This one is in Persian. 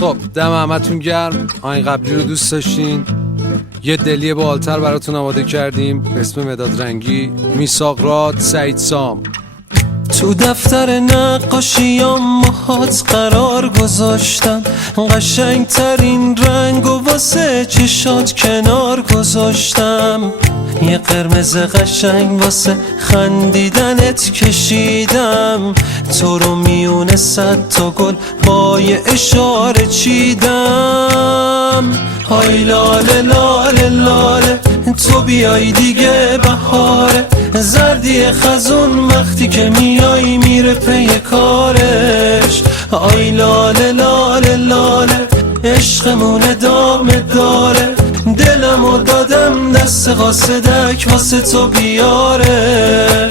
خب دم همتون گرم. آهنگ قبلی رو دوست داشتین، یه دلی بالتر براتون آماده کردیم به اسم مداد رنگی، میثاق راد، سعید سام. تو دفتر نقاشیام ماهات قرار گذاشتم، قشنگ ترین رنگ و واسه چشات کنار گذاشتم، یه قرمز قشنگ واسه خندیدنت کشیدم، تو رو میونه 100 تا گل با یه اشاره چیدم. های لاله لاله لاله تو بیای دیگه بهاره، زردی خزون وقتی که میای میره پی کارش. آی لاله لاله لاله عشقمون ادامه داره، دلمو دادم دست قاصدک واسه تو بیاره.